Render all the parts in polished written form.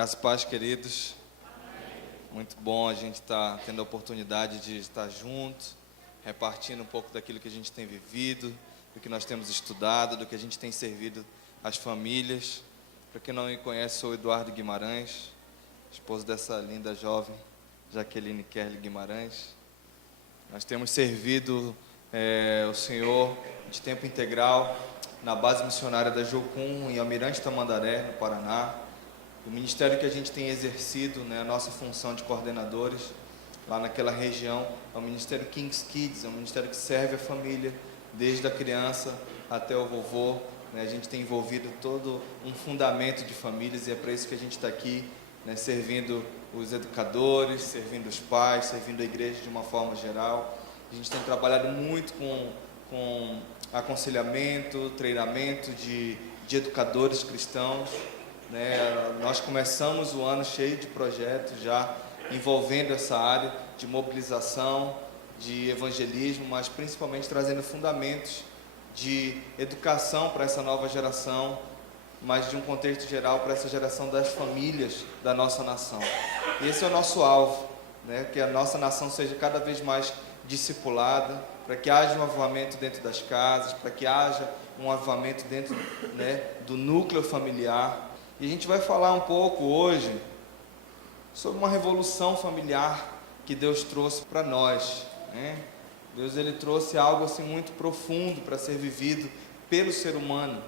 Graças e paz, queridos. Muito bom a gente estar tendo a oportunidade de estar junto, repartindo um pouco daquilo que a gente tem vivido, do que nós temos estudado, do que a gente tem servido às famílias. Para quem não me conhece, sou Eduardo Guimarães, esposo dessa linda jovem, Jaqueline Kerli Guimarães. Nós temos servido o Senhor de tempo integral na base missionária da Jocum, em Almirante Tamandaré, no Paraná. O ministério que a gente tem exercido, a nossa função de coordenadores lá naquela região, é o Ministério King's Kids, é um ministério que serve a família, desde a criança até o vovô. A gente tem envolvido todo um fundamento de famílias e é para isso que a gente está aqui, servindo os educadores, servindo os pais, servindo a igreja de uma forma geral. A gente tem trabalhado muito com aconselhamento, treinamento de educadores cristãos. Nós começamos o ano cheio de projetos já envolvendo essa área de mobilização, de evangelismo, mas principalmente trazendo fundamentos de educação para essa nova geração, mas de um contexto geral para essa geração das famílias da nossa nação. E esse é o nosso alvo, que a nossa nação seja cada vez mais discipulada, para que haja um avivamento dentro das casas, para que haja um avivamento dentro do núcleo familiar. E a gente vai falar um pouco hoje sobre uma revolução familiar que Deus trouxe para nós. Deus ele trouxe algo assim muito profundo para ser vivido pelo ser humano.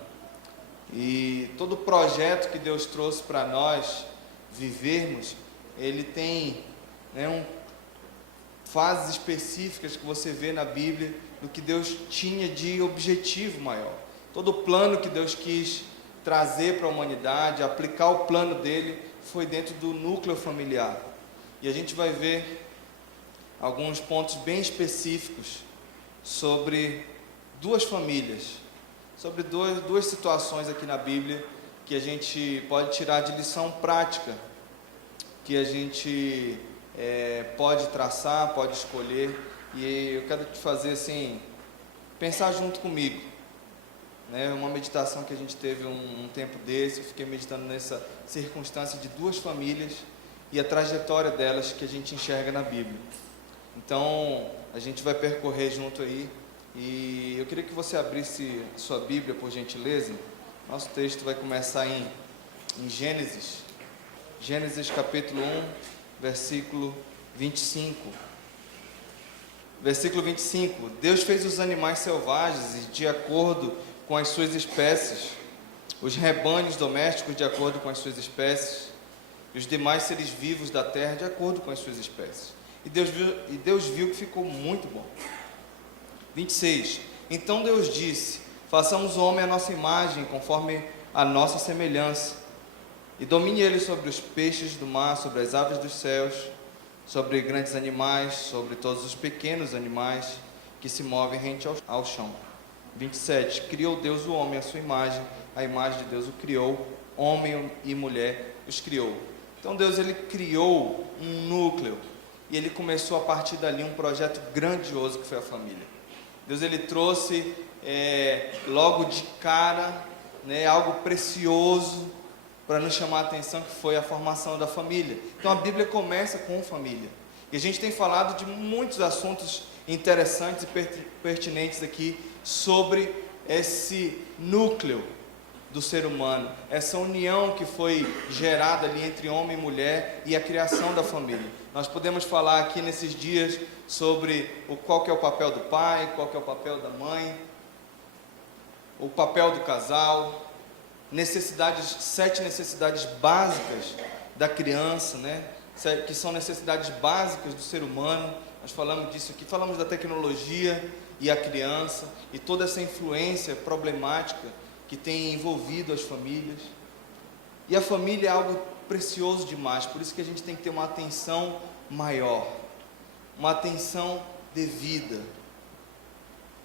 E todo o projeto que Deus trouxe para nós vivermos, ele tem fases específicas que você vê na Bíblia do que Deus tinha de objetivo maior. Todo o plano que Deus quis trazer para a humanidade, aplicar o plano dele, foi dentro do núcleo familiar. E a gente vai ver alguns pontos bem específicos sobre duas famílias, sobre duas situações aqui na Bíblia que a gente pode tirar de lição prática, que a gente pode traçar, pode escolher. E eu quero te fazer assim, pensar junto comigo. Uma meditação que a gente teve um tempo desse, eu fiquei meditando nessa circunstância de duas famílias e a trajetória delas que a gente enxerga na Bíblia. Então, a gente vai percorrer junto aí, e eu queria que você abrisse sua Bíblia, por gentileza. Nosso texto vai começar em Gênesis capítulo 1, versículo 25. Versículo 25, Deus fez os animais selvagens de acordo com as suas espécies, os rebanhos domésticos de acordo com as suas espécies, e os demais seres vivos da terra de acordo com as suas espécies. E Deus viu que ficou muito bom. 26, então Deus disse: façamos o homem à nossa imagem, conforme a nossa semelhança, e domine ele sobre os peixes do mar, sobre as aves dos céus, sobre grandes animais, sobre todos os pequenos animais que se movem rente ao chão. 27, criou Deus o homem à sua imagem, a imagem de Deus o criou, homem e mulher os criou. Então Deus ele criou um núcleo, e ele começou a partir dali um projeto grandioso que foi a família. Deus ele trouxe logo de cara algo precioso para nos chamar a atenção, que foi a formação da família. Então a Bíblia começa com família, e a gente tem falado de muitos assuntos interessantes e pertinentes aqui sobre esse núcleo do ser humano, essa união que foi gerada ali entre homem e mulher e a criação da família. Nós podemos falar aqui nesses dias sobre qual que é o papel do pai, qual que é o papel da mãe, o papel do casal, 7 necessidades básicas da criança, que são necessidades básicas do ser humano. Nós falamos disso aqui, falamos da tecnologia e a criança, e toda essa influência problemática que tem envolvido as famílias. E a família é algo precioso demais, por isso que a gente tem que ter uma atenção maior, uma atenção devida.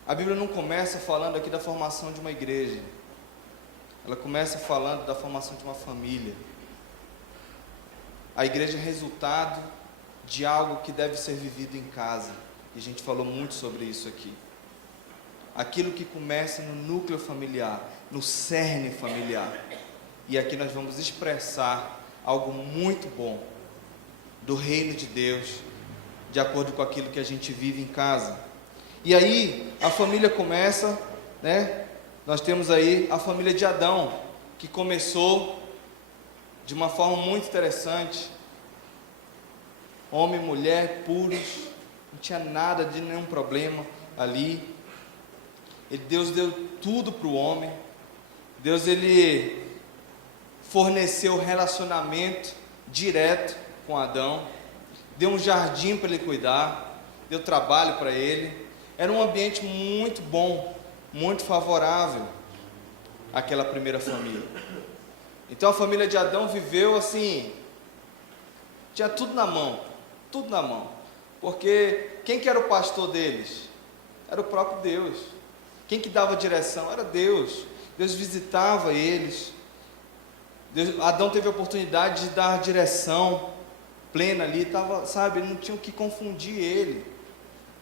A Bíblia não começa falando aqui da formação de uma igreja, ela começa falando da formação de uma família. A igreja é resultado de algo que deve ser vivido em casa, e a gente falou muito sobre isso aqui. Aquilo que começa no núcleo familiar, no cerne familiar. E aqui nós vamos expressar algo muito bom do reino de Deus, de acordo com aquilo que a gente vive em casa. E aí a família começa, né? Nós temos aí a família de Adão, que começou de uma forma muito interessante. Homem e mulher puros, não tinha nada de nenhum problema ali. E Deus deu tudo para o homem. Deus, ele forneceu relacionamento direto com Adão, deu um jardim para ele cuidar, deu trabalho para ele. Era um ambiente muito bom, muito favorável àquela primeira família. Então a família de Adão viveu assim, tinha tudo na mão, porque quem que era o pastor deles? Era o próprio Deus. Quem que dava direção? Era Deus. Deus visitava eles. Adão teve a oportunidade de dar direção plena ali, ele não tinha o que confundir ele.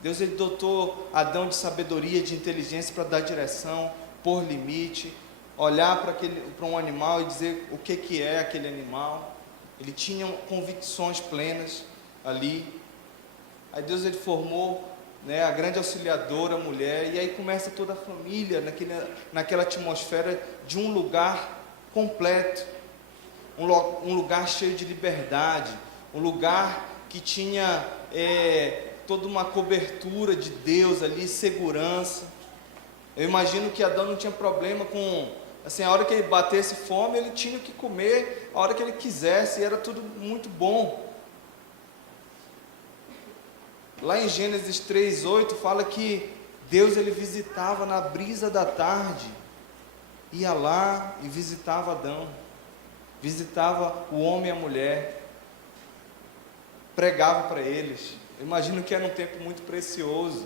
Deus, ele dotou Adão de sabedoria, de inteligência para dar direção, pôr limite, olhar para um animal e dizer o que é aquele animal. Ele tinha convicções plenas ali. Aí Deus, ele formou, né, a grande auxiliadora, a mulher, e aí começa toda a família naquela atmosfera de um lugar completo, um lugar cheio de liberdade, um lugar que tinha toda uma cobertura de Deus ali, segurança. Eu imagino que Adão não tinha problema com, assim, a hora que ele batesse fome, ele tinha que comer a hora que ele quisesse, e era tudo muito bom. Lá em Gênesis 3:8 fala que Deus, ele visitava na brisa da tarde, ia lá e visitava Adão, visitava o homem e a mulher, pregava para eles. Eu imagino que era um tempo muito precioso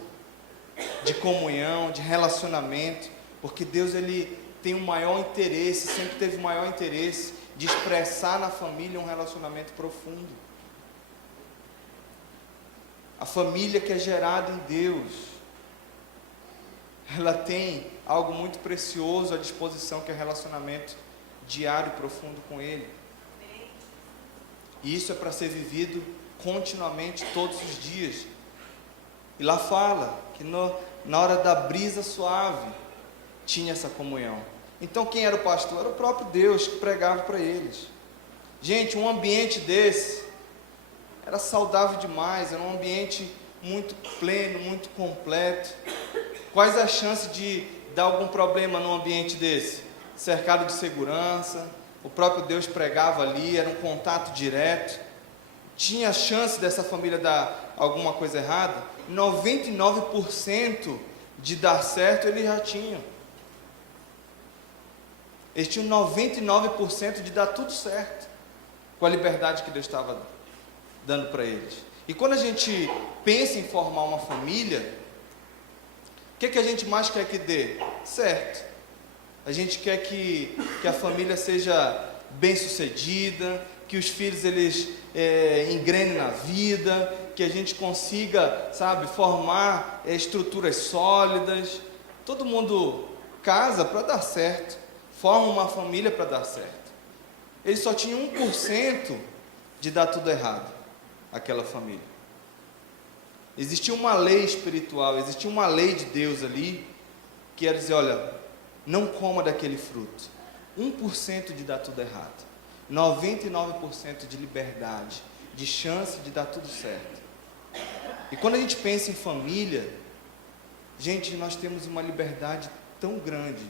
de comunhão, de relacionamento, porque Deus, ele tem um maior interesse, sempre teve o maior interesse de expressar na família um relacionamento profundo. A família que é gerada em Deus, ela tem algo muito precioso à disposição, que é relacionamento diário e profundo com Ele. E isso é para ser vivido continuamente, todos os dias. E lá fala que na hora da brisa suave tinha essa comunhão. Então quem era o pastor? Era o próprio Deus que pregava para eles. Gente, um ambiente desse era saudável demais, era um ambiente muito pleno, muito completo. Quais as chances de dar algum problema num ambiente desse? Cercado de segurança, o próprio Deus pregava ali, era um contato direto. Tinha chance dessa família dar alguma coisa errada? 99% de dar certo eles já tinham. Eles tinham 99% de dar tudo certo, com a liberdade que Deus estava dando para eles. E quando a gente pensa em formar uma família, o que a gente mais quer que dê? Certo. A gente quer que a família seja bem sucedida, que os filhos eles engrenem na vida, que a gente consiga, formar estruturas sólidas. Todo mundo casa para dar certo, forma uma família para dar certo. Eles só tinham 1% de dar tudo errado, aquela família. Existia uma lei espiritual, existia uma lei de Deus ali, que era dizer, olha, não coma daquele fruto. 1% de dar tudo errado, 99% de liberdade, de chance de dar tudo certo. E quando a gente pensa em família, gente, nós temos uma liberdade tão grande,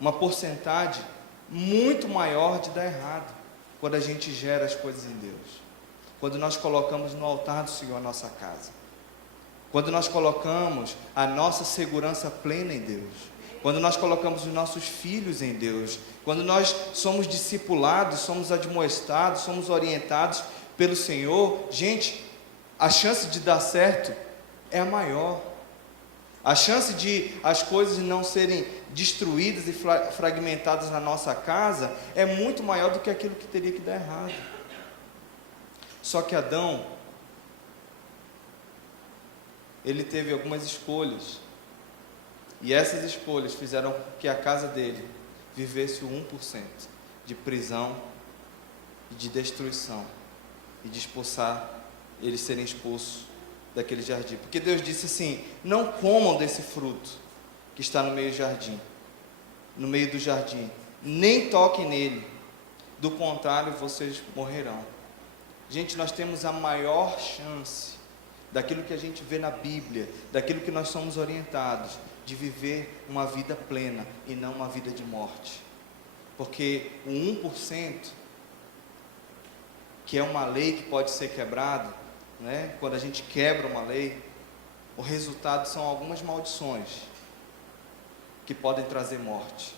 uma porcentagem muito maior de dar errado, quando a gente gera as coisas em Deus. Quando nós colocamos no altar do Senhor a nossa casa, quando nós colocamos a nossa segurança plena em Deus, quando nós colocamos os nossos filhos em Deus, quando nós somos discipulados, somos admoestados, somos orientados pelo Senhor, gente, a chance de dar certo é a maior. A chance de as coisas não serem destruídas e fragmentadas na nossa casa é muito maior do que aquilo que teria que dar errado. Só que Adão, ele teve algumas escolhas, e essas escolhas fizeram que a casa dele vivesse o 1% de prisão, e de destruição, e de expulsar, eles serem expulsos daquele jardim. Porque Deus disse assim: não comam desse fruto que está no meio do jardim, nem toquem nele, do contrário vocês morrerão. Gente, nós temos a maior chance, daquilo que a gente vê na Bíblia, daquilo que nós somos orientados, de viver uma vida plena e não uma vida de morte. Porque o 1%, que é uma lei que pode ser quebrada, né? Quando a gente quebra uma lei, o resultado são algumas maldições que podem trazer morte.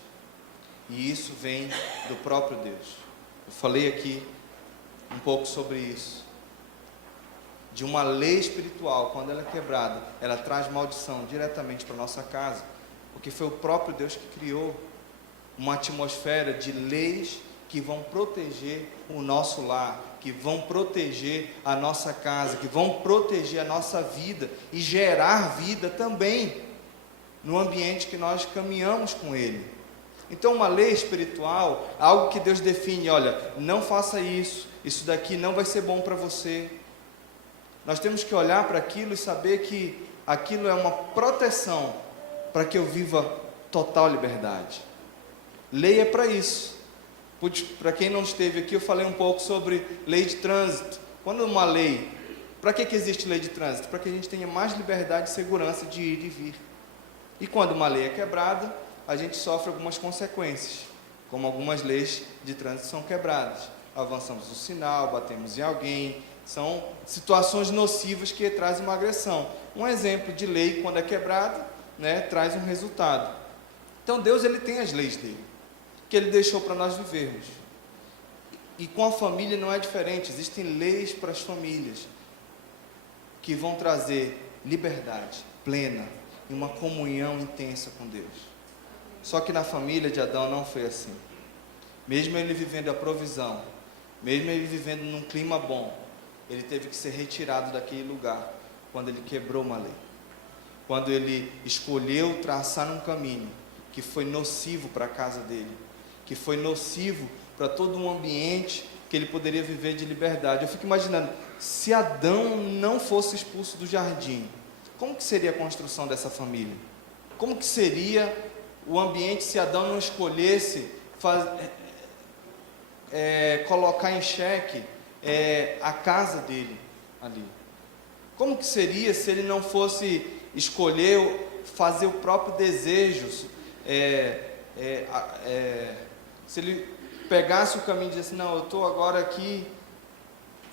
E isso vem do próprio Deus. Eu falei aqui um pouco sobre isso. De uma lei espiritual, quando ela é quebrada, ela traz maldição diretamente para a nossa casa, porque foi o próprio Deus que criou uma atmosfera de leis que vão proteger o nosso lar, que vão proteger a nossa casa, que vão proteger a nossa vida e gerar vida também no ambiente que nós caminhamos com Ele. Então, uma lei espiritual, algo que Deus define: olha, não faça isso, isso daqui não vai ser bom para você. Nós temos que olhar para aquilo e saber que aquilo é uma proteção para que eu viva total liberdade. Lei é para isso. Para quem não esteve aqui, eu falei um pouco sobre lei de trânsito. Quando uma lei, para que existe lei de trânsito? Para que a gente tenha mais liberdade e segurança de ir e vir. E quando uma lei é quebrada, a gente sofre algumas consequências, como algumas leis de trânsito são quebradas. Avançamos o sinal, batemos em alguém. São situações nocivas que trazem uma agressão. Um exemplo de lei, quando é quebrada, né, traz um resultado. Então Deus, Ele tem as leis dele, que Ele deixou para nós vivermos. E com a família não é diferente. Existem leis para as famílias que vão trazer liberdade plena e uma comunhão intensa com Deus. Só que na família de Adão não foi assim. Mesmo ele vivendo a provisão, mesmo ele vivendo num clima bom, ele teve que ser retirado daquele lugar quando ele quebrou uma lei, quando ele escolheu traçar um caminho que foi nocivo para a casa dele, que foi nocivo para todo um ambiente que ele poderia viver de liberdade. Eu fico imaginando, se Adão não fosse expulso do jardim, como que seria a construção dessa família? Como que seria o ambiente se Adão não escolhesse colocar em xeque a casa dele ali? Como que seria se ele não fosse escolher fazer o próprio desejo? Se ele pegasse o caminho e dissesse: não, eu estou agora aqui,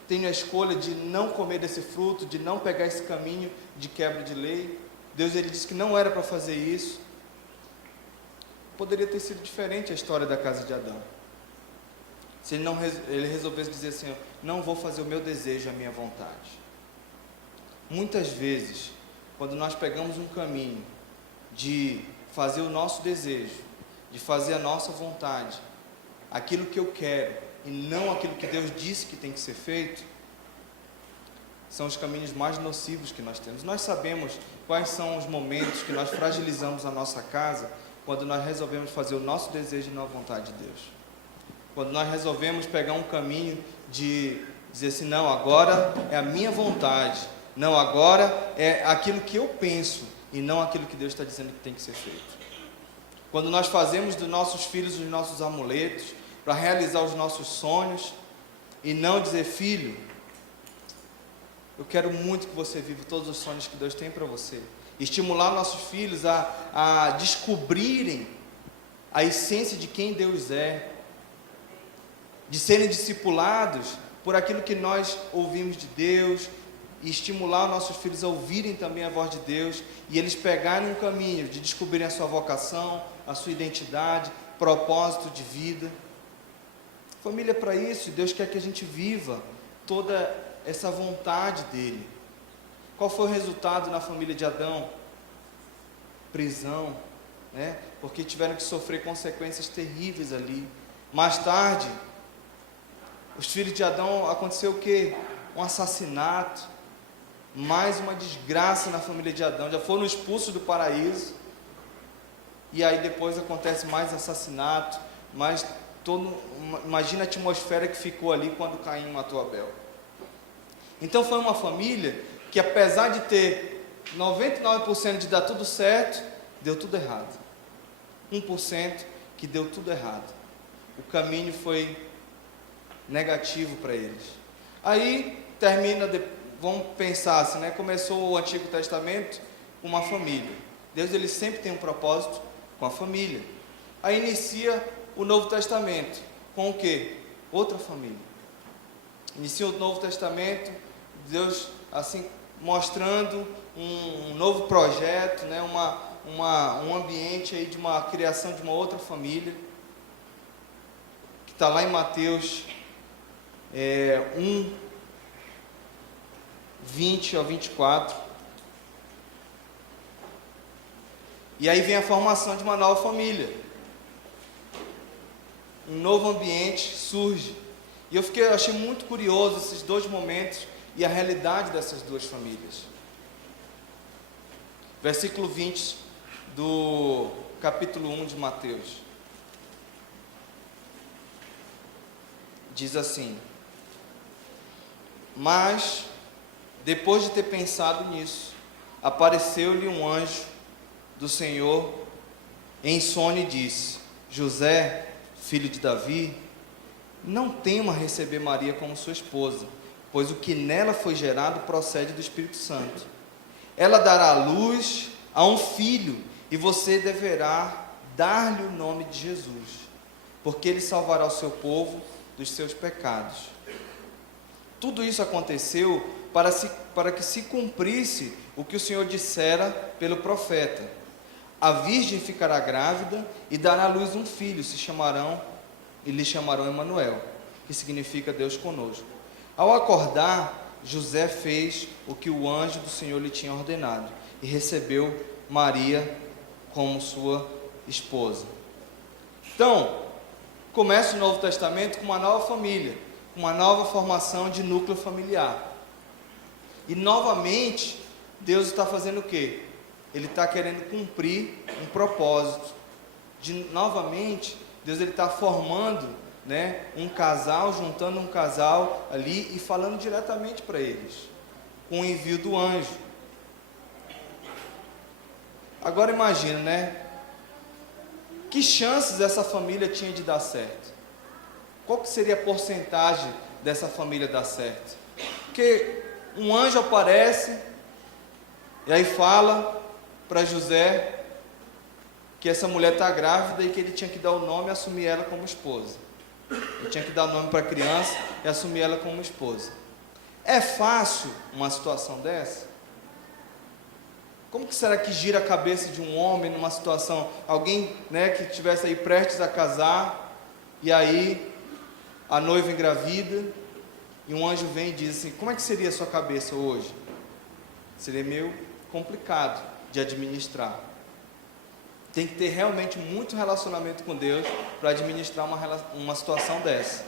tenho a escolha de não comer desse fruto, de não pegar esse caminho de quebra de lei. Deus, ele disse que não era para fazer isso. Poderia ter sido diferente a história da casa de Adão, se ele resolvesse dizer assim: não vou fazer o meu desejo, a minha vontade. Muitas vezes, quando nós pegamos um caminho de fazer o nosso desejo, de fazer a nossa vontade, aquilo que eu quero, e não aquilo que Deus disse que tem que ser feito, são os caminhos mais nocivos que nós temos. Nós sabemos quais são os momentos que nós fragilizamos a nossa casa, quando nós resolvemos fazer o nosso desejo e não a vontade de Deus. Quando nós resolvemos pegar um caminho de dizer assim: não, agora é a minha vontade, não, agora é aquilo que eu penso, e não aquilo que Deus está dizendo que tem que ser feito. Quando nós fazemos dos nossos filhos os nossos amuletos, para realizar os nossos sonhos, e não dizer: filho, eu quero muito que você viva todos os sonhos que Deus tem para você. Estimular nossos filhos a descobrirem a essência de quem Deus é, de serem discipulados por aquilo que nós ouvimos de Deus, e estimular nossos filhos a ouvirem também a voz de Deus, e eles pegarem um caminho de descobrirem a sua vocação, a sua identidade, propósito de vida. Família é para isso, e Deus quer que a gente viva toda essa vontade dele. Qual foi o resultado na família de Adão? Prisão, né? Porque tiveram que sofrer consequências terríveis ali. Mais tarde, os filhos de Adão, aconteceu o quê? Um assassinato, mais uma desgraça na família de Adão. Já foram expulsos do paraíso, e aí depois acontece mais assassinato, mais imagina a atmosfera que ficou ali quando Caim matou Abel. Então foi uma família que, apesar de ter 99% de dar tudo certo, deu tudo errado. 1% que deu tudo errado. O caminho foi negativo para eles. Aí termina, vamos pensar assim, né? Começou o Antigo Testamento com uma família. Deus, ele sempre tem um propósito com a família. Aí inicia o Novo Testamento com o quê? Outra família. Inicia o Novo Testamento, Deus assim mostrando um novo projeto, né? Um ambiente aí de uma criação de uma outra família, que está lá em Mateus 1, 20 ao 24. E aí vem a formação de uma nova família. Um novo ambiente surge. E eu achei muito curioso esses dois momentos e a realidade dessas duas famílias. Versículo 20 do capítulo 1 de Mateus. Diz assim: mas, depois de ter pensado nisso, apareceu-lhe um anjo do Senhor em sonho e disse: José, filho de Davi, não tema receber Maria como sua esposa, pois o que nela foi gerado procede do Espírito Santo. Ela dará luz a um filho, e você deverá dar-lhe o nome de Jesus, porque ele salvará o seu povo dos seus pecados. Tudo isso aconteceu para que se cumprisse o que o Senhor dissera pelo profeta: a virgem ficará grávida e dará à luz um filho, e lhe chamarão Emanuel, que significa Deus conosco. Ao acordar, José fez o que o anjo do Senhor lhe tinha ordenado e recebeu Maria como sua esposa. Então, começa o Novo Testamento com uma nova família, com uma nova formação de núcleo familiar. E novamente, Deus está fazendo o quê? Ele está querendo cumprir um propósito. Novamente, Deus está formando, né, um casal, juntando um casal ali e falando diretamente para eles, com o envio do anjo. Agora imagina, né? Que chances essa família tinha de dar certo? Qual que seria a porcentagem dessa família dar certo? Porque um anjo aparece e aí fala para José que essa mulher está grávida e que ele tinha que dar o nome e assumir ela como esposa. Ele tinha que dar o nome para a criança e assumir ela como esposa. É fácil uma situação dessa? Como que será que gira a cabeça de um homem numa situação, alguém, né, que estivesse aí prestes a casar, e aí a noiva engravida, e um anjo vem e diz assim: como é que seria a sua cabeça hoje? Seria meio complicado de administrar. Tem que ter realmente muito relacionamento com Deus para administrar uma situação dessa.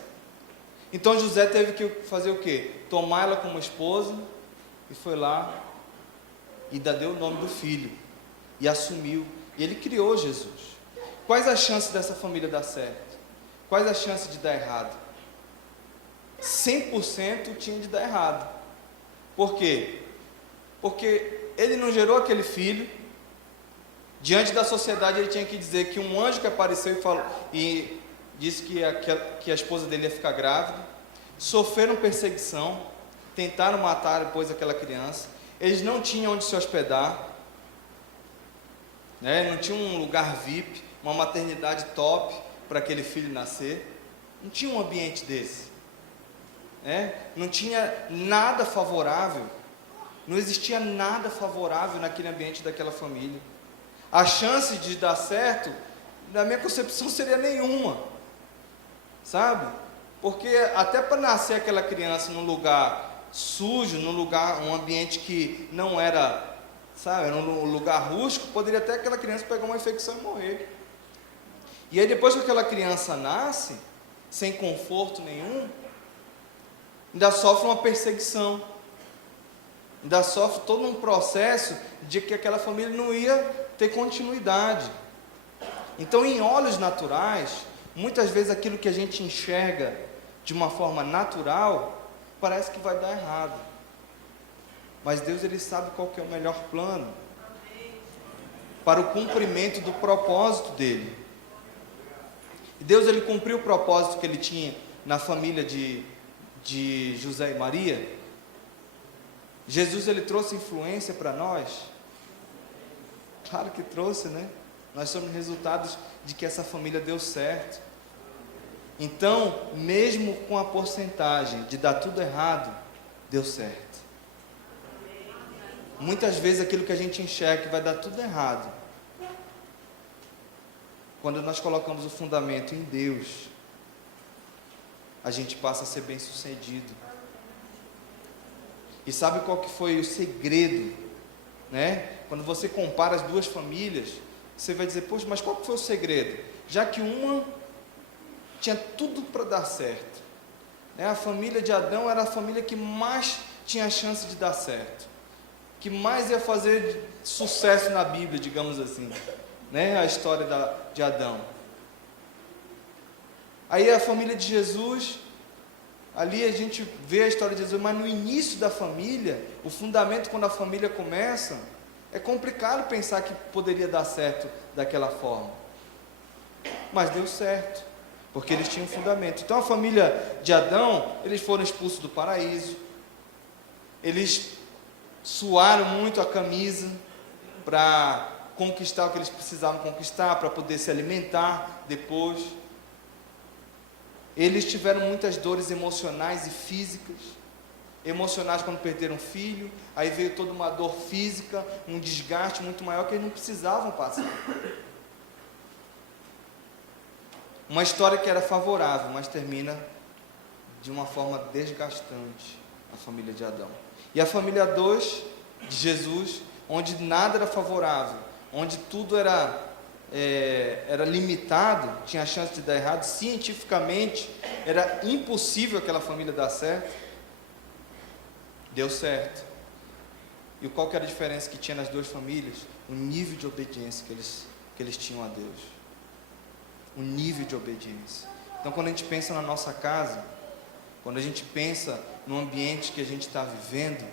Então José teve que fazer o quê? Tomar ela como esposa, e foi lá e ainda deu o nome do filho, e assumiu, e ele criou Jesus. Quais as chances dessa família dar certo? Quais as chances de dar errado? 100% tinha de dar errado. Por quê? Porque ele não gerou aquele filho. Diante da sociedade ele tinha que dizer que um anjo que apareceu e disse que a esposa dele ia ficar grávida. Sofreram perseguição, tentaram matar depois aquela criança. Eles não tinham onde se hospedar, né? Não tinha um lugar VIP, uma maternidade top para aquele filho nascer. Não tinha um ambiente desse, né? Não tinha nada favorável. Não existia nada favorável naquele ambiente daquela família. A chance de dar certo, na minha concepção, seria nenhuma, sabe? Porque até para nascer aquela criança num lugar sujo, um ambiente que não era, sabe, era um lugar rústico, poderia até aquela criança pegar uma infecção e morrer. E aí depois que aquela criança nasce, sem conforto nenhum, ainda sofre uma perseguição, ainda sofre todo um processo de que aquela família não ia ter continuidade. Então, em olhos naturais, muitas vezes aquilo que a gente enxerga de uma forma natural, parece que vai dar errado. Mas Deus, Ele sabe qual que é o melhor plano para o cumprimento do propósito dEle. E Deus, Ele cumpriu o propósito que Ele tinha na família de José e Maria. Jesus, Ele trouxe influência para nós? Claro que trouxe, né? Nós somos resultados de que essa família deu certo. Então, mesmo com a porcentagem de dar tudo errado, deu certo. Muitas vezes aquilo que a gente enxerga que vai dar tudo errado, quando nós colocamos o fundamento em Deus, a gente passa a ser bem sucedido. E sabe qual que foi o segredo, né? Quando você compara as duas famílias, você vai dizer, poxa, mas qual que foi o segredo? Já que uma tinha tudo para dar certo, né? A família de Adão era a família que mais tinha chance de dar certo, que mais ia fazer sucesso na Bíblia, digamos assim, né? A história de Adão. Aí a família de Jesus, ali a gente vê a história de Jesus, mas no início da família, o fundamento, quando a família começa, é complicado pensar que poderia dar certo daquela forma. Mas deu certo, porque eles tinham fundamento. Então a família de Adão, eles foram expulsos do paraíso, eles suaram muito a camisa para conquistar o que eles precisavam conquistar, para poder se alimentar depois. Eles tiveram muitas dores emocionais e físicas. Emocionais quando perderam um filho, aí veio toda uma dor física, um desgaste muito maior que eles não precisavam passar. Uma história que era favorável, mas termina de uma forma desgastante, a família de Adão. E a família 2 de Jesus, onde nada era favorável, onde tudo era limitado, tinha a chance de dar errado, cientificamente era impossível aquela família dar certo, deu certo. E qual que era a diferença que tinha nas duas famílias? O nível de obediência que eles tinham a Deus. O nível de obediência. Então, quando a gente pensa na nossa casa, quando a gente pensa no ambiente que a gente está vivendo,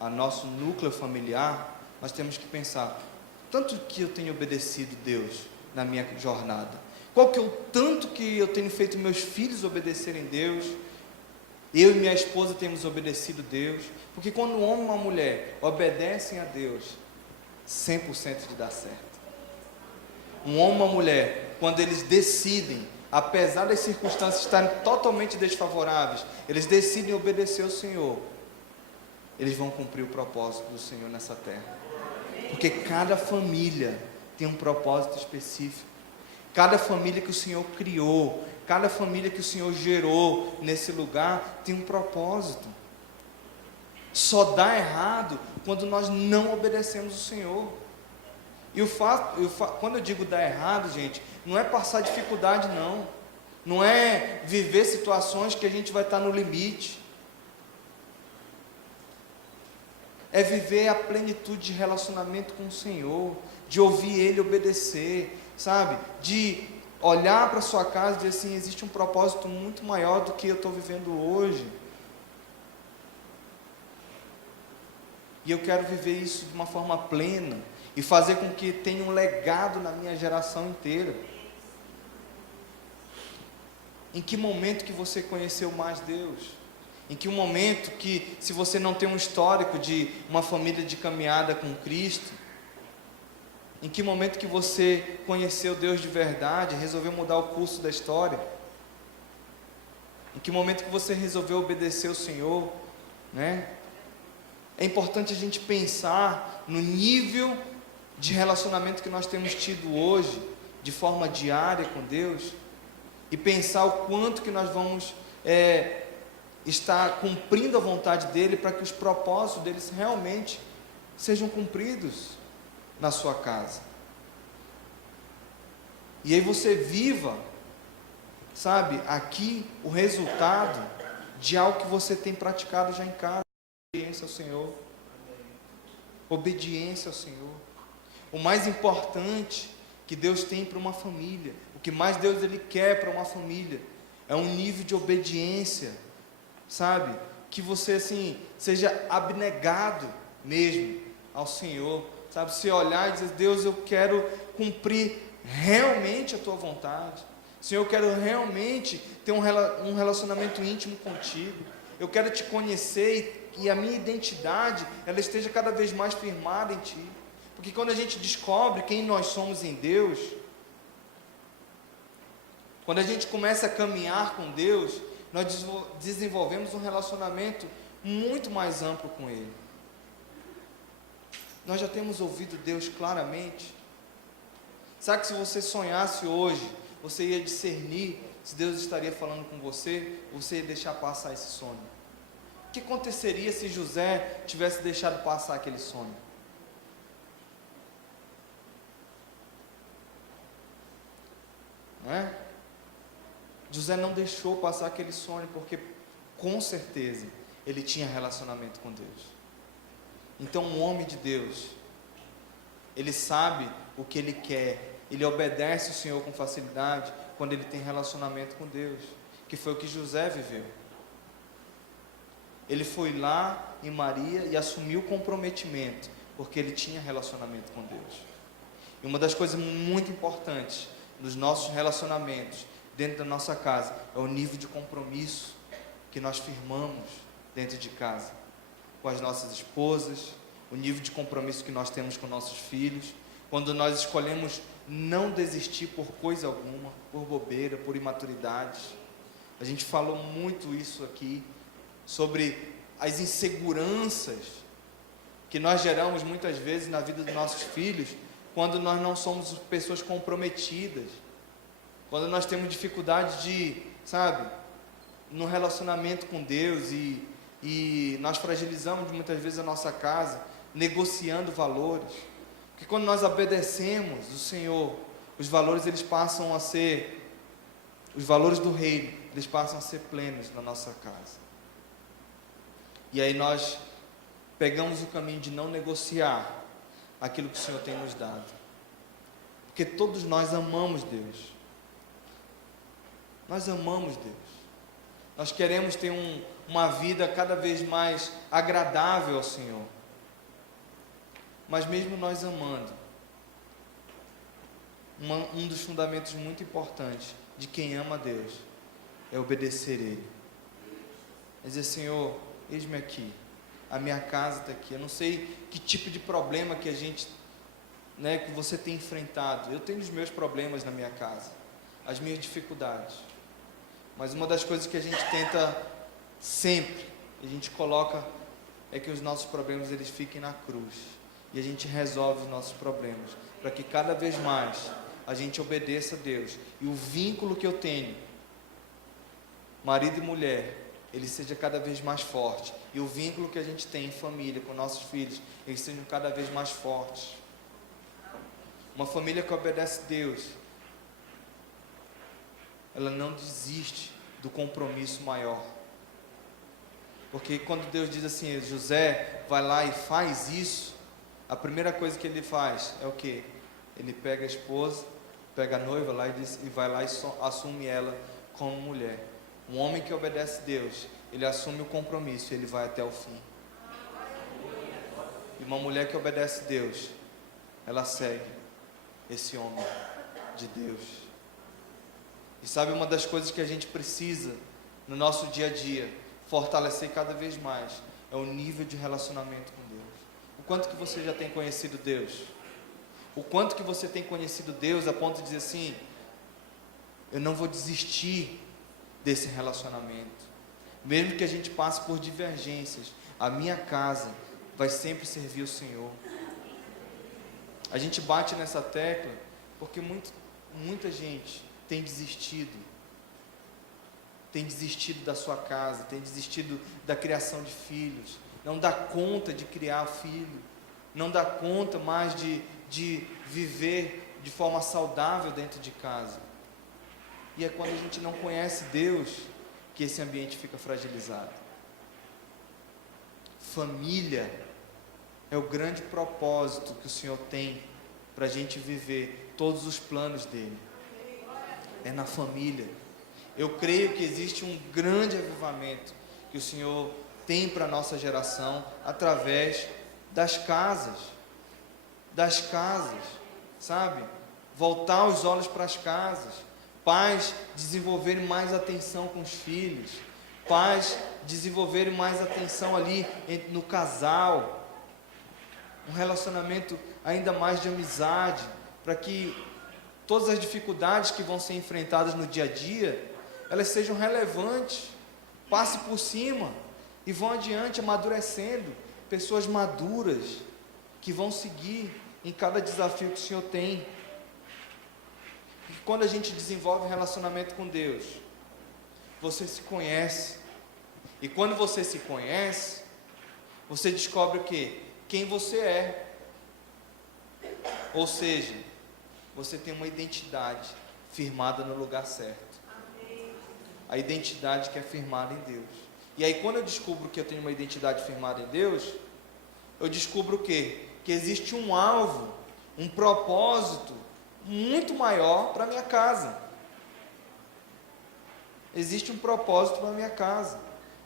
a nosso núcleo familiar, nós temos que pensar, tanto que eu tenho obedecido Deus na minha jornada, qual que é o tanto que eu tenho feito meus filhos obedecerem Deus, eu e minha esposa temos obedecido Deus, porque quando um homem e uma mulher obedecem a Deus, 100% de dar certo. Um homem e uma mulher, quando eles decidem, apesar das circunstâncias estarem totalmente desfavoráveis, eles decidem obedecer ao Senhor, eles vão cumprir o propósito do Senhor nessa terra. Porque cada família tem um propósito específico. Cada família que o Senhor criou, cada família que o Senhor gerou nesse lugar, tem um propósito. Só dá errado quando nós não obedecemos o Senhor. E quando eu digo dar errado, gente, não é passar dificuldade, não. Não é viver situações que a gente vai estar no limite. É viver a plenitude de relacionamento com o Senhor, de ouvir Ele obedecer, sabe? De olhar para a sua casa e dizer assim, existe um propósito muito maior do que eu estou vivendo hoje. E eu quero viver isso de uma forma plena e fazer com que tenha um legado na minha geração inteira. Em que momento que você conheceu mais Deus? Em que momento que, se você não tem um histórico de uma família de caminhada com Cristo, em que momento que você conheceu Deus de verdade, resolveu mudar o curso da história? Em que momento que você resolveu obedecer ao Senhor, né? É importante a gente pensar no nível de relacionamento que nós temos tido hoje, de forma diária com Deus, e pensar o quanto que nós vamos estar cumprindo a vontade dEle, para que os propósitos deles realmente sejam cumpridos na sua casa. E aí você viva, sabe, aqui o resultado de algo que você tem praticado já em casa. Obediência ao Senhor. Obediência ao Senhor. O mais importante que Deus tem para uma família, o que mais Deus ele quer para uma família, é um nível de obediência, sabe? Que você assim, seja abnegado mesmo ao Senhor, sabe? Você olhar e dizer, Deus, eu quero cumprir realmente a tua vontade. Senhor, eu quero realmente ter um relacionamento íntimo contigo. Eu quero te conhecer e a minha identidade, ela esteja cada vez mais firmada em ti. Porque quando a gente descobre quem nós somos em Deus, quando a gente começa a caminhar com Deus, nós desenvolvemos um relacionamento muito mais amplo com Ele. Nós já temos ouvido Deus claramente. Sabe que se você sonhasse hoje, você ia discernir se Deus estaria falando com você, ou você ia deixar passar esse sonho? O que aconteceria se José tivesse deixado passar aquele sonho? Não é? José não deixou passar aquele sonho, porque com certeza ele tinha relacionamento com Deus. Então um homem de Deus, ele sabe o que ele quer, ele obedece o Senhor com facilidade, quando ele tem relacionamento com Deus, que foi o que José viveu. Ele foi lá em Maria e assumiu o comprometimento, porque ele tinha relacionamento com Deus. E uma das coisas muito importantes nos nossos relacionamentos, dentro da nossa casa, é o nível de compromisso que nós firmamos dentro de casa, com as nossas esposas, o nível de compromisso que nós temos com nossos filhos, quando nós escolhemos não desistir por coisa alguma, por bobeira, por imaturidade. A gente falou muito isso aqui, sobre as inseguranças que nós geramos muitas vezes na vida dos nossos filhos, quando nós não somos pessoas comprometidas, quando nós temos dificuldade de, sabe, no relacionamento com Deus, e nós fragilizamos muitas vezes a nossa casa, negociando valores, porque quando nós obedecemos o Senhor, os valores eles passam a ser, os valores do reino, eles passam a ser plenos na nossa casa. E aí nós pegamos o caminho de não negociar aquilo que o Senhor tem nos dado, porque todos nós amamos Deus, nós amamos Deus, nós queremos ter uma vida cada vez mais agradável ao Senhor, mas mesmo nós amando, um dos fundamentos muito importantes de quem ama a Deus é obedecer Ele, é dizer, Senhor, eis-me aqui, a minha casa está aqui. Eu não sei que tipo de problema que a gente, que você tem enfrentado. Eu tenho os meus problemas na minha casa, as minhas dificuldades, mas uma das coisas que a gente tenta sempre, a gente coloca, é que os nossos problemas eles fiquem na cruz, e a gente resolve os nossos problemas, para que cada vez mais a gente obedeça a Deus, e o vínculo que eu tenho, marido e mulher, ele seja cada vez mais forte, e o vínculo que a gente tem em família, com nossos filhos, eles sejam cada vez mais fortes. Uma família que obedece a Deus, ela não desiste do compromisso maior, porque quando Deus diz assim, José, vai lá e faz isso, a primeira coisa que ele faz é o quê? Ele pega a esposa, pega a noiva lá e vai lá e assume ela como mulher. Um homem que obedece a Deus, ele assume o compromisso e ele vai até o fim. E uma mulher que obedece a Deus, ela segue esse homem de Deus. E sabe uma das coisas que a gente precisa no nosso dia a dia, fortalecer cada vez mais, é o nível de relacionamento com Deus. O quanto que você já tem conhecido Deus? O quanto que você tem conhecido Deus a ponto de dizer assim, eu não vou desistir desse relacionamento, mesmo que a gente passe por divergências, a minha casa vai sempre servir o Senhor. A gente bate nessa tecla porque muita gente tem desistido da sua casa, tem desistido da criação de filhos, não dá conta de criar filho, não dá conta mais de viver de forma saudável dentro de casa. E é quando a gente não conhece Deus que esse ambiente fica fragilizado. Família é o grande propósito que o Senhor tem para a gente viver todos os planos dele. É na família. Eu creio que existe um grande avivamento que o Senhor tem para a nossa geração através das casas, sabe? Voltar os olhos para as casas, pais desenvolverem mais atenção com os filhos, pais desenvolverem mais atenção ali no casal, um relacionamento ainda mais de amizade, para que todas as dificuldades que vão ser enfrentadas no dia a dia, elas sejam relevantes, passe por cima e vão adiante amadurecendo, pessoas maduras que vão seguir em cada desafio que o Senhor tem. E quando a gente desenvolve um relacionamento com Deus, você se conhece, e quando você se conhece, você descobre o quê? Quem você é, ou seja, você tem uma identidade firmada no lugar certo, a identidade que é firmada em Deus. E aí quando eu descubro que eu tenho uma identidade firmada em Deus, eu descubro o quê? Que existe um alvo, um propósito muito maior para a minha casa. Existe um propósito para a minha casa,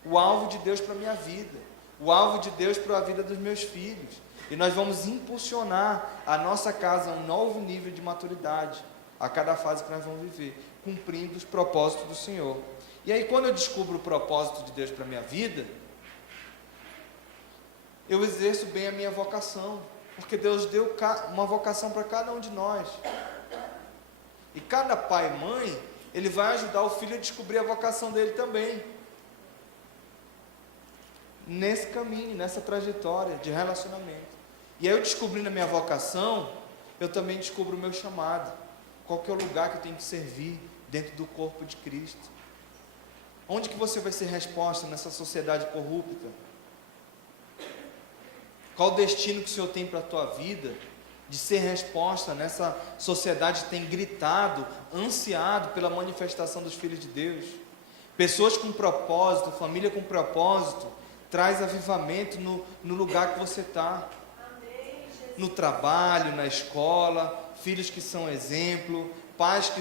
o alvo de Deus para a minha vida, o alvo de Deus para a vida dos meus filhos, e nós vamos impulsionar a nossa casa a um novo nível de maturidade, a cada fase que nós vamos viver, cumprindo os propósitos do Senhor. E aí quando eu descubro o propósito de Deus para a minha vida, eu exerço bem a minha vocação, porque Deus deu uma vocação para cada um de nós, e cada pai e mãe, ele vai ajudar o filho a descobrir a vocação dele também, nesse caminho, nessa trajetória de relacionamento. E aí eu descobrindo a minha vocação, eu também descubro o meu chamado, qual que é o lugar que eu tenho que servir dentro do corpo de Cristo. Onde que você vai ser resposta nessa sociedade corrupta? Qual o destino que o Senhor tem para a tua vida, de ser resposta nessa sociedade que tem gritado, ansiado pela manifestação dos filhos de Deus? Pessoas com propósito, família com propósito, traz avivamento no lugar que você está, no trabalho, na escola, filhos que são exemplo, pais que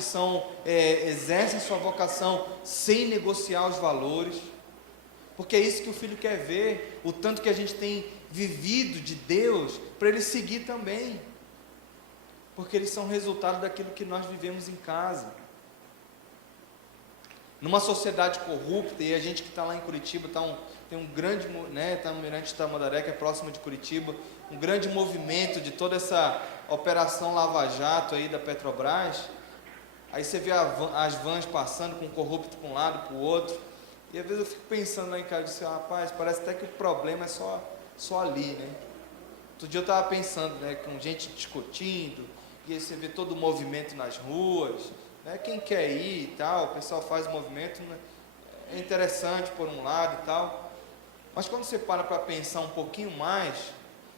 exercem sua vocação sem negociar os valores, porque é isso que o filho quer ver, o tanto que a gente tem vivido de Deus, para ele seguir também, porque eles são resultado daquilo que nós vivemos em casa. Numa sociedade corrupta, e a gente que está lá em Curitiba, tem um grande, está no Mirante Tamandaré, que é próximo de Curitiba, um grande movimento de toda essa operação Lava Jato aí da Petrobras. Aí você vê as vans passando com corrupto para um lado, para o outro, e às vezes eu fico pensando lá em casa, eu disse, rapaz, parece até que o problema é só ali, né? Outro dia eu estava pensando, com gente discutindo, e aí você vê todo o movimento nas ruas, quem quer ir e tal, o pessoal faz o movimento, é interessante por um lado e tal, mas quando você para pensar um pouquinho mais,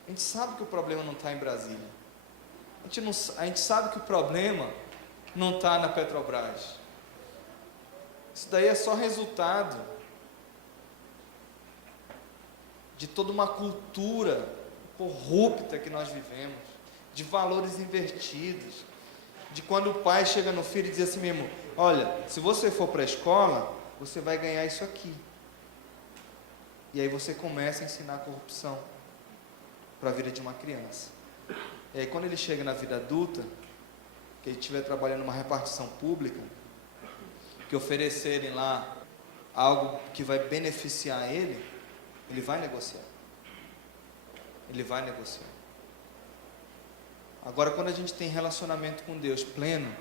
a gente sabe que o problema não está em Brasília, a gente sabe que o problema não está na Petrobras, isso daí é só resultado de toda uma cultura corrupta que nós vivemos, de valores invertidos, de quando o pai chega no filho e diz assim mesmo, olha, se você for para a escola, você vai ganhar isso aqui, e aí você começa a ensinar a corrupção para a vida de uma criança, e aí quando ele chega na vida adulta, que ele estiver trabalhando numa repartição pública, que oferecerem lá algo que vai beneficiar ele vai negociar, Agora, quando a gente tem relacionamento com Deus pleno,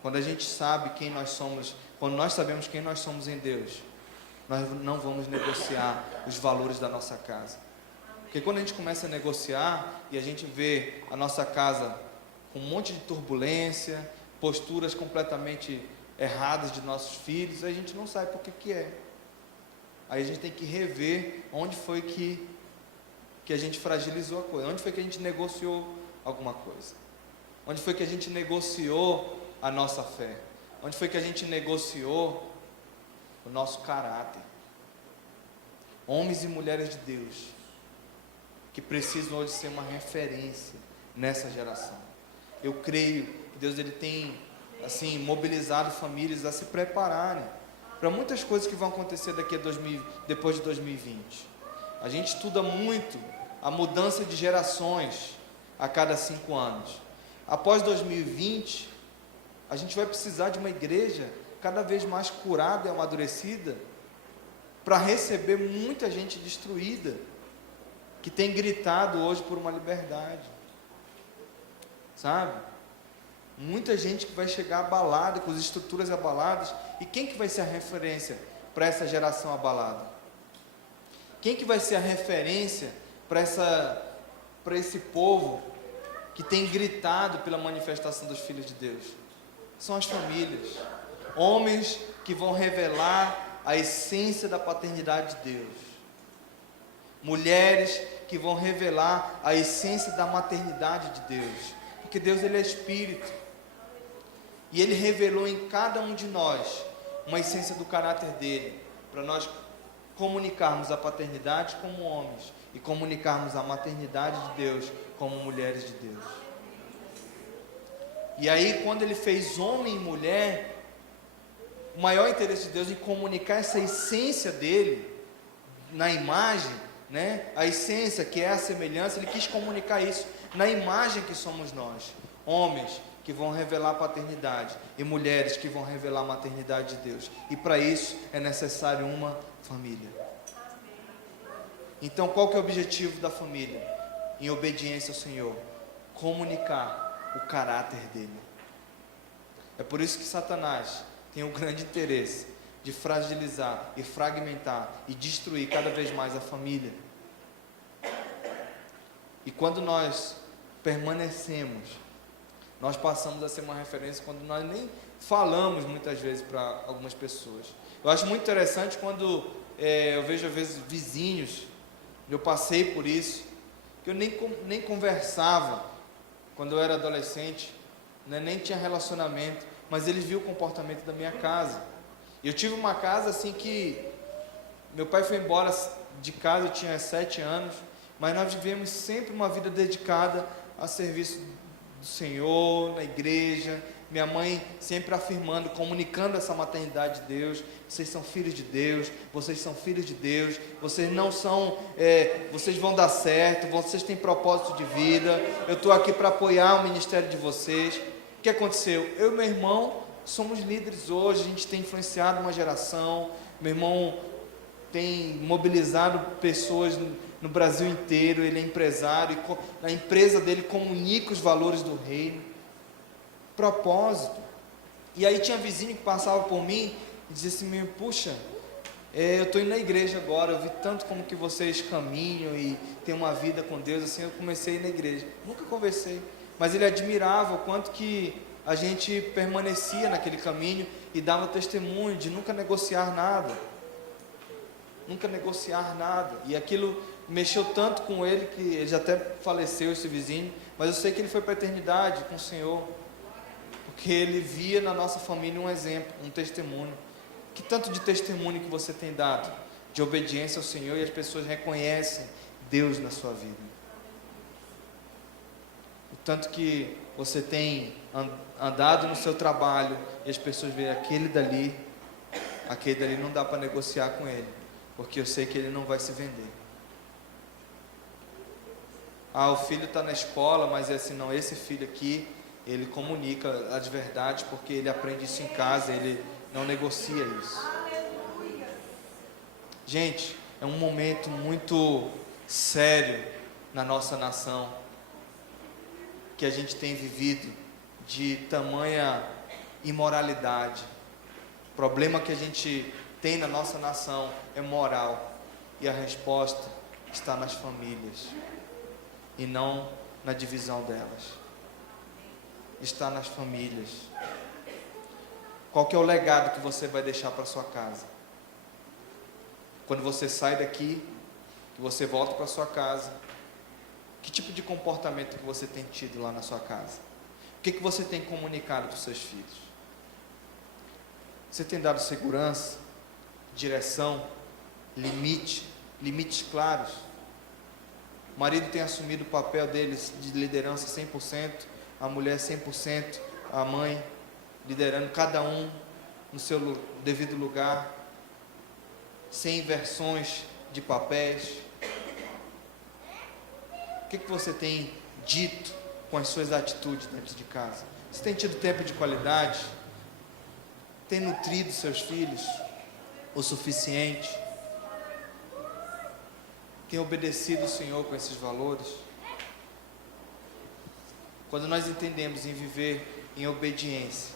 quando a gente sabe quem nós somos, quando nós sabemos quem nós somos em Deus, nós não vamos negociar os valores da nossa casa, porque quando a gente começa a negociar, e a gente vê a nossa casa com um monte de turbulência, posturas completamente erradas de nossos filhos, a gente não sabe por que é, aí a gente tem que rever onde foi que a gente fragilizou a coisa, onde foi que a gente negociou alguma coisa, onde foi que a gente negociou a nossa fé, onde foi que a gente negociou o nosso caráter. Homens e mulheres de Deus, que precisam hoje ser uma referência nessa geração. Eu creio que Deus ele tem assim mobilizado famílias a se prepararem para muitas coisas que vão acontecer depois de 2020. A gente estuda muito a mudança de gerações a cada 5 anos. Após 2020, a gente vai precisar de uma igreja cada vez mais curada e amadurecida para receber muita gente destruída, que tem gritado hoje por uma liberdade, sabe? Muita gente que vai chegar abalada, com as estruturas abaladas. E quem que vai ser a referência para essa geração abalada? Quem que vai ser a referência para esse povo que tem gritado pela manifestação dos filhos de Deus? São as famílias, homens que vão revelar a essência da paternidade de Deus, mulheres que vão revelar a essência da maternidade de Deus, porque Deus ele é Espírito, e Ele revelou em cada um de nós uma essência do caráter dele, para nós comunicarmos a paternidade como homens, e comunicarmos a maternidade de Deus como mulheres de Deus. E aí, quando Ele fez homem e mulher, o maior interesse de Deus em comunicar essa essência dele, na imagem, né? A essência que é a semelhança, Ele quis comunicar isso na imagem que somos nós, homens que vão revelar a paternidade e mulheres que vão revelar a maternidade de Deus. E para isso é necessário uma família. Então, qual que é o objetivo da família? Em obediência ao Senhor, comunicar o caráter dele. É por isso que Satanás tem um grande interesse de fragilizar e fragmentar e destruir cada vez mais a família. E quando nós permanecemos, nós passamos a ser uma referência quando nós nem falamos muitas vezes para algumas pessoas. Eu acho muito interessante quando eu vejo às vezes vizinhos, eu passei por isso, que eu nem conversava quando eu era adolescente, né, nem tinha relacionamento, mas eles viam o comportamento da minha casa. Eu tive uma casa assim que meu pai foi embora de casa, eu tinha 7 anos, mas nós vivemos sempre uma vida dedicada a serviço do Senhor, na igreja, minha mãe sempre afirmando, comunicando essa maternidade de Deus. Vocês são filhos de Deus, vocês são filhos de Deus, vocês não são, vocês vão dar certo, vocês têm propósito de vida, eu estou aqui para apoiar o ministério de vocês. O que aconteceu? Eu e meu irmão somos líderes hoje, a gente tem influenciado uma geração, meu irmão tem mobilizado pessoas no Brasil inteiro, ele é empresário, e a empresa dele comunica os valores do reino, propósito. E aí tinha vizinho que passava por mim e dizia assim: puxa, eu estou indo na igreja agora, eu vi tanto como que vocês caminham e têm uma vida com Deus, assim, eu comecei a ir na igreja. Nunca conversei, mas ele admirava o quanto que a gente permanecia naquele caminho e dava testemunho de nunca negociar nada, e aquilo mexeu tanto com ele, que ele já até faleceu, esse vizinho, mas eu sei que ele foi para a eternidade com o Senhor, porque ele via na nossa família um exemplo, um testemunho. Que tanto de testemunho que você tem dado, de obediência ao Senhor, e as pessoas reconhecem Deus na sua vida. O tanto que você tem andado no seu trabalho, e as pessoas veem aquele dali não dá para negociar com ele, porque eu sei que ele não vai se vender. O filho está na escola, mas é assim, não, esse filho aqui, ele comunica as verdades, porque ele aprende isso em casa, ele não negocia isso. Gente, é um momento muito sério na nossa nação, que a gente tem vivido, de tamanha imoralidade. O problema que a gente tem na nossa nação é moral, e a resposta está nas famílias, e não na divisão delas. Está nas famílias. Qual que é o legado que você vai deixar para sua casa? Quando você sai daqui, que você volta para sua casa, que tipo de comportamento que você tem tido lá na sua casa? O que você tem comunicado para os seus filhos? Você tem dado segurança, direção, limites claros? O marido tem assumido o papel dele de liderança 100%, a mulher 100%, a mãe liderando cada um no seu devido lugar, sem inversões de papéis. O que você tem dito com as suas atitudes dentro de casa? Você tem tido tempo de qualidade? Tem nutrido seus filhos o suficiente? Tem obedecido o Senhor com esses valores? Quando nós entendemos em viver em obediência,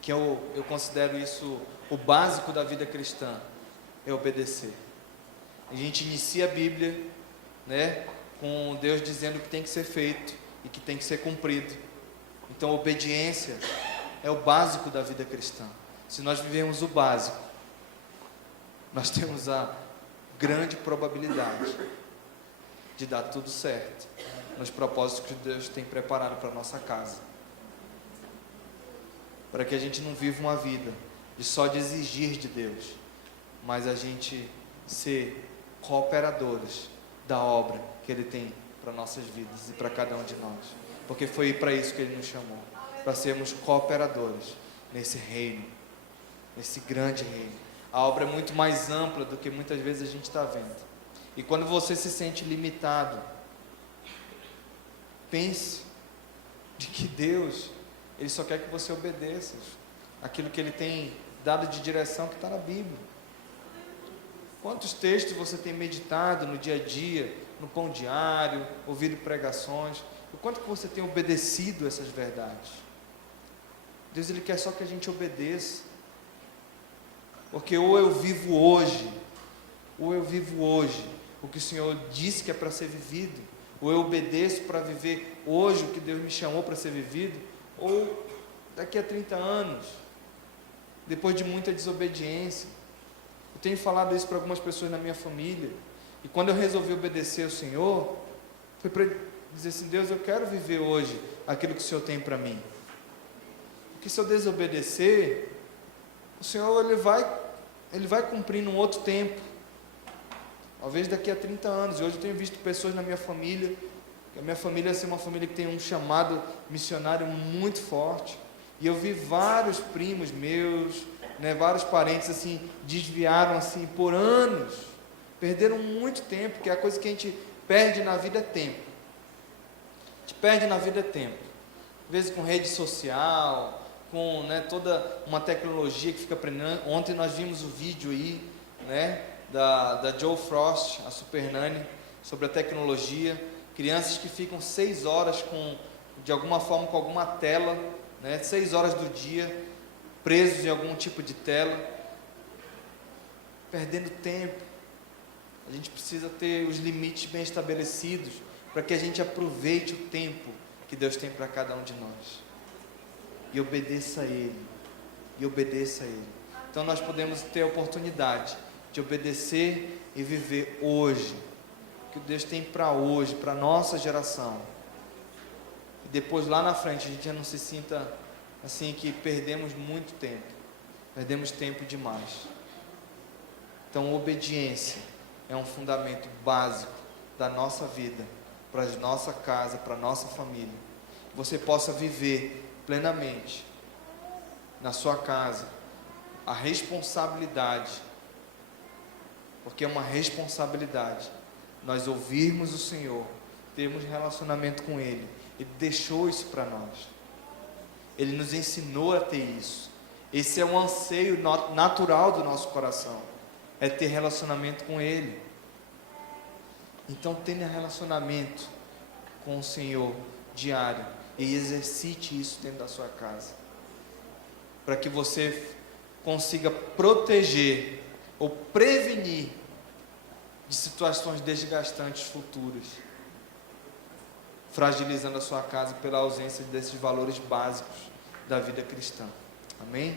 que eu considero isso o básico da vida cristã, é obedecer. A gente inicia a Bíblia, né, com Deus dizendo o que tem que ser feito e que tem que ser cumprido. Então, a obediência é o básico da vida cristã. Se nós vivemos o básico, nós temos a grande probabilidade de dar tudo certo nos propósitos que Deus tem preparado para a nossa casa. Para que a gente não viva uma vida de só de exigir de Deus, mas a gente ser cooperadores da obra que Ele tem para nossas vidas e para cada um de nós. Porque foi para isso que Ele nos chamou, para sermos cooperadores nesse reino, nesse grande reino. A obra é muito mais ampla do que muitas vezes a gente está vendo. E quando você se sente limitado, pense de que Deus, Ele só quer que você obedeça aquilo que Ele tem dado de direção que está na Bíblia. Quantos textos você tem meditado no dia a dia, no pão diário, ouvido pregações? O quanto que você tem obedecido essas verdades? Deus, Ele quer só que a gente obedeça. Porque ou eu vivo hoje o que o Senhor disse que é para ser vivido, ou eu obedeço para viver hoje o que Deus me chamou para ser vivido, ou daqui a 30 anos, depois de muita desobediência. Eu tenho falado isso para algumas pessoas na minha família, e quando eu resolvi obedecer ao Senhor, foi para dizer assim: Deus, eu quero viver hoje aquilo que o Senhor tem para mim. Porque se eu desobedecer, o Senhor Ele vai cumprir num outro tempo, talvez daqui a 30 anos. E hoje eu tenho visto pessoas na minha família, que a minha família é uma família que tem um chamado missionário muito forte, e eu vi vários primos meus, né, vários parentes assim, desviaram assim por anos, perderam muito tempo, porque a coisa que a gente perde na vida é tempo. A gente perde na vida é tempo, às vezes com rede social, com, né, toda uma tecnologia que fica aprendendo. Ontem nós vimos o vídeo aí, né, da Joe Frost, a Super Nanny, sobre a tecnologia. Crianças que ficam 6 horas de alguma forma com alguma tela, né, 6 horas do dia, presos em algum tipo de tela, perdendo tempo. A gente precisa ter os limites bem estabelecidos, para que a gente aproveite o tempo que Deus tem para cada um de nós. E obedeça a Ele, Então nós podemos ter a oportunidade de obedecer e viver hoje, o que Deus tem para hoje, para a nossa geração. E depois lá na frente a gente já não se sinta assim que perdemos muito tempo, perdemos tempo demais. Então obediência é um fundamento básico da nossa vida, para a nossa casa, para a nossa família. Que você possa viver plenamente na sua casa a responsabilidade, porque é uma responsabilidade nós ouvirmos o Senhor, termos relacionamento com Ele. Ele deixou isso para nós, Ele nos ensinou a ter isso. Esse é um anseio natural do nosso coração, é ter relacionamento com Ele. Então tenha relacionamento com o Senhor diário e exercite isso dentro da sua casa, para que você consiga proteger ou prevenir de situações desgastantes futuras, fragilizando a sua casa pela ausência desses valores básicos da vida cristã. Amém?